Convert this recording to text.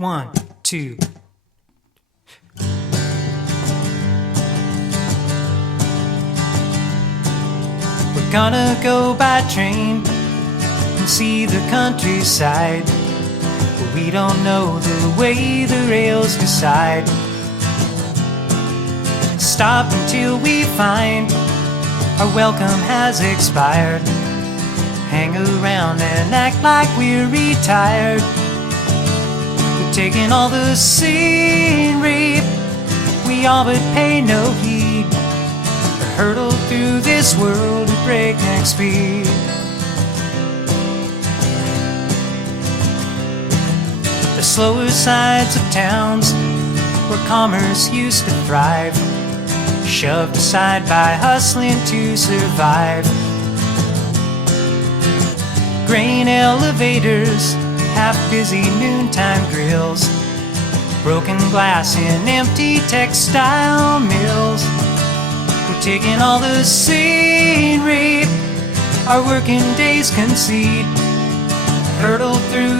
1, 2. We're gonna go by train and see the countryside, but we don't know the way the rails decide. Stop until we find our welcome has expired. Hang around and act like we're retired. We're taking all the scenery, we all but pay no heed. We hurtle through this world at breakneck speed. The slower sides of towns where commerce used to thrive, shoved aside by hustling to survive. Grain elevators, half-busy noontime grills, broken glass in empty textile mills. We're taking all the scenery our working days concede, hurtle through